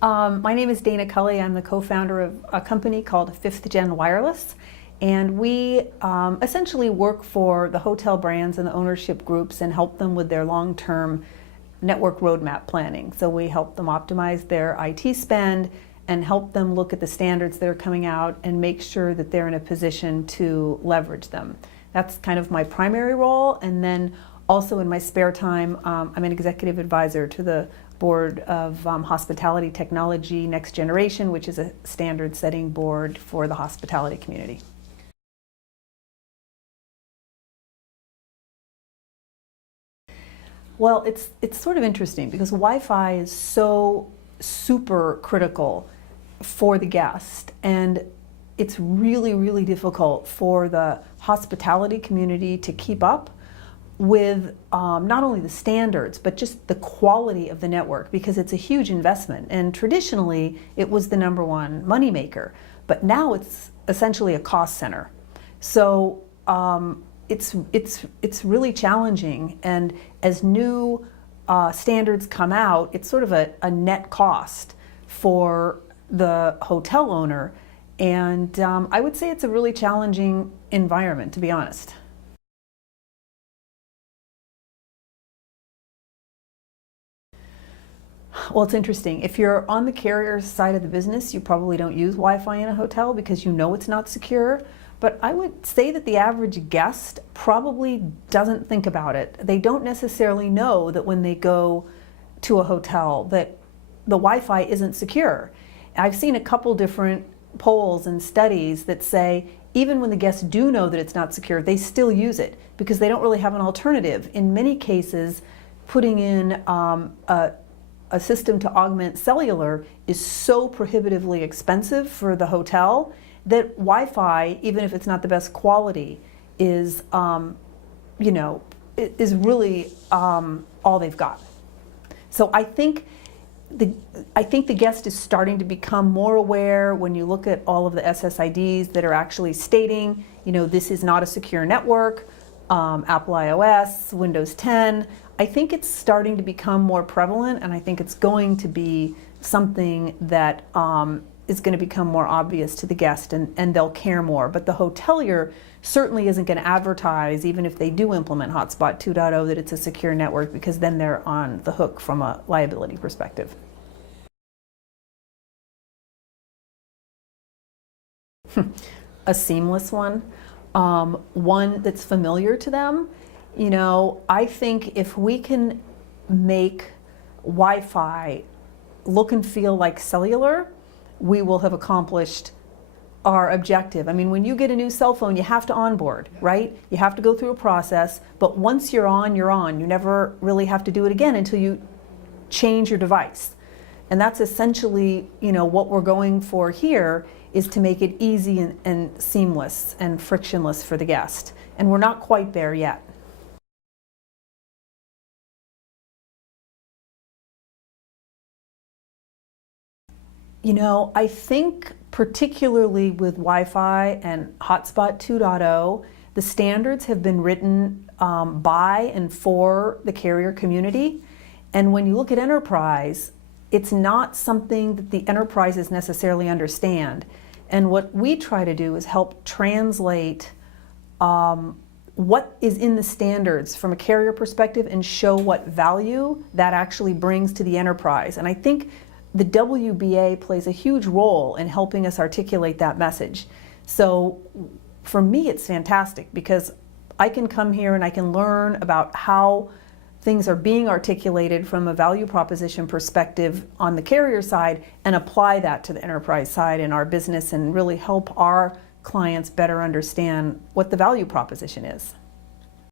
My name is Dayna Kully. I'm the co-founder of a company called 5thGenWireless, and we essentially work for the hotel brands and the ownership groups and help them with their long-term network roadmap planning. So we help them optimize their IT spend and help them look at the standards that are coming out and make sure that they're in a position to leverage them. That's kind of my primary role, and then also in my spare time, I'm an executive advisor to the board of Hospitality Technology Next Generation, which is a standard-setting board for the hospitality community. Well, it's sort of interesting because Wi-Fi is so super critical for the guest, and it's really, really difficult for the hospitality community to keep up with not only the standards, but just the quality of the network, because it's a huge investment. And traditionally, it was the #1 moneymaker, but now it's essentially a cost center. So it's really challenging. And as new standards come out, it's sort of a net cost for the hotel owner. And I would say it's a really challenging environment, to be honest. Well, it's interesting. If you're on the carrier side of the business, you probably don't use Wi-Fi in a hotel because you know it's not secure. But I would say that the average guest probably doesn't think about it. They don't necessarily know that when they go to a hotel that the Wi-Fi isn't secure. I've seen a couple different polls and studies that say even when the guests do know that it's not secure, they still use it because they don't really have an alternative. In many cases, putting in a system to augment cellular is so prohibitively expensive for the hotel that Wi-Fi, even if it's not the best quality, is is really all they've got. So I think the guest is starting to become more aware when you look at all of the SSIDs that are actually stating, this is not a secure network, Apple iOS, Windows 10. I think it's starting to become more prevalent, and I think it's going to be something that is going to become more obvious to the guest, and they'll care more. But the hotelier certainly isn't going to advertise, even if they do implement Hotspot 2.0, that it's a secure network, because then they're on the hook from a liability perspective. A seamless one, one that's familiar to them. I think if we can make Wi-Fi look and feel like cellular, we will have accomplished our objective. I mean, when you get a new cell phone, you have to onboard, right? You have to go through a process, but once you're on, you're on. You never really have to do it again until you change your device. And that's essentially, what we're going for here is to make it easy and seamless and frictionless for the guest. And we're not quite there yet. I think particularly with Wi-Fi and Hotspot 2.0, the standards have been written by and for the carrier community. And when you look at enterprise, it's not something that the enterprises necessarily understand. And what we try to do is help translate what is in the standards from a carrier perspective and show what value that actually brings to the enterprise. And I think the WBA plays a huge role in helping us articulate that message. So for me, it's fantastic because I can come here and I can learn about how things are being articulated from a value proposition perspective on the carrier side and apply that to the enterprise side in our business and really help our clients better understand what the value proposition is.